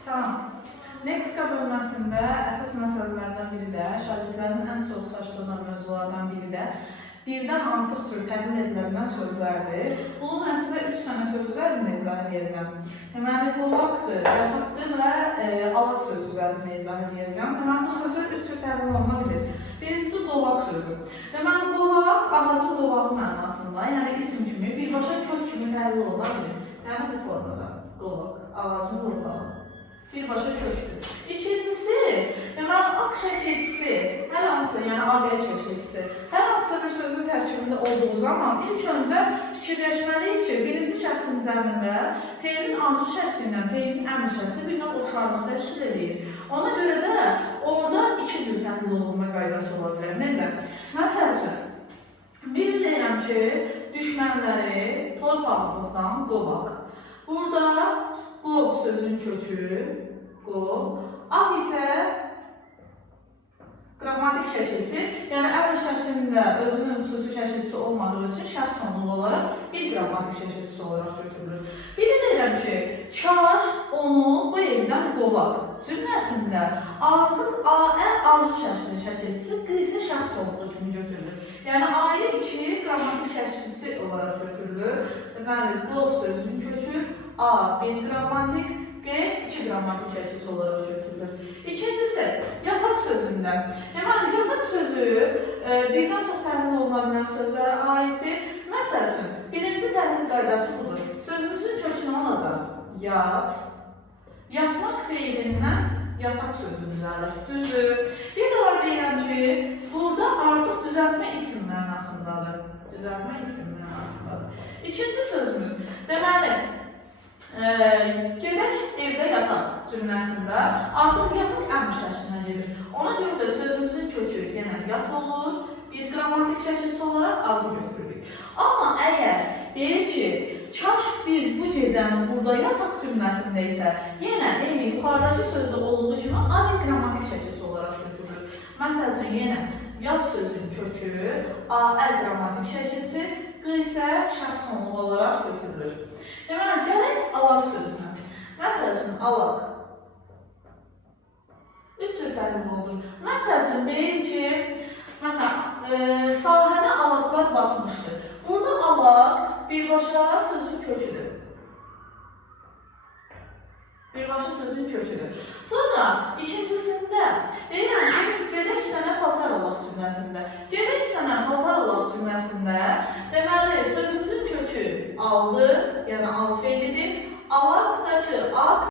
Salam. Leksika bölməsində əsas məsələlərdən biri də, şagirdlərin ən çox çaşdırılan mövzulardan biri də birdən artıq cür təhlil edilən sözlərdir. Bunu mən sizə 3 dənə söz üzərində izah edəcəm. Deməli, qovaqdır, yaxıqdır və alaq söz üzərində izah edəcəm. Deməli, bu sözlər 3 cür təhlil oluna bilir. Birincisi qovaq sözü. Deməli, qovaq ağacın qovağı mənasında, yəni isim kimi, birbaşa kök kimi təhlil oluna bilir. Yəni bu formada qovaq, ağacın qovağı. Birbaşa kökdür. İkincisi, deməli, ağ şəkilçisi, hər hansı, yəni ağ şəkilçisi, hər hansı bir sözün tərkibində olduğu zaman ilk öncə fikirləşməliyik ki, birinci şəxsin cəmində feilin arzu şəklindən feilin əmr şəkli bir növ oxşarlıq təşkil edir. Ona görə də orada iki cür təhlil olunma qaydası ola bilər. Necə? Məsəl üçün, biri deyirəm ki, düşmənləri torpağımızdan qovaq. Burada qov sözün kökü, qov. Ağ isə qrammatik şəkilçi, yəni əmr şəklində özünün xüsusi şəkilçisi olmadığı üçün şəxs sonluq olaraq bir qrammatik şəkilçisi olaraq götürülür. Biri deyirəm ki, çağır onu bu evdən qovaq cümləsində artıq ən arzu şəklinin şəkilçisi q isə şəxs sonluğu kimi götürülür. Yəni ayrı iki qrammatik şəkilçisi olaraq götürülür. Deməli, qov sözünün kökü A bir qrammatik, G iki qrammatik şəkilçisi olaraq götürülür. İkincisi, yataq sözündə. Deməli, yataq sözü birdən çox təhlil oluna bilən sözlərə aiddir. Məsəl üçün, birinci təhlil qaydası budur. Sözümüzün kökünü alacaq. Yat. Yatmaq feilindən yataq sözü düzəlir. Düzdür. Bir də var deyirəm ki, burada artıq düzəltmə isim mənasındadır. Düzəltmə isim mənasındadır. İkinci sözümüz. Deməli, gedək evdə yataq cümləsində artıq yataq əmr şəklinə gedir. Ona görə də sözümüzün kökü yenə yat olur, bir qrammatik şəkilçisi olaraq adı götürülür. Amma əgər deyir ki, kaş biz bu gecəni burada yataq cümləsində isə yenə eyni yuxarıdakı sözdə olduğu kimi A bir qrammatik şəkilçisi olaraq götürülür. Məsəl üçün, yenə yat sözünün kökü A qrammatik şəkilçisi, Q isə şəxs sonluq olaraq götürülür. Deməli, gələk alaq sözünə. Məsəl üçün, alaq. Üç cür təhlil olur. Məsəl üçün, deyir ki, sahəni alaqlar basmışdır. Burada alaq birbaşa sözün köküdür. Birbaşa sözün köküdür. Sonra, ikincisində, deyirəm ki, gedək sənə paltar alaq cümləsində. Gedək sənə paltar alaq cümləsində, deməli, sözümüzün kökü aldı, yəni al feilidir. Alaqdakı A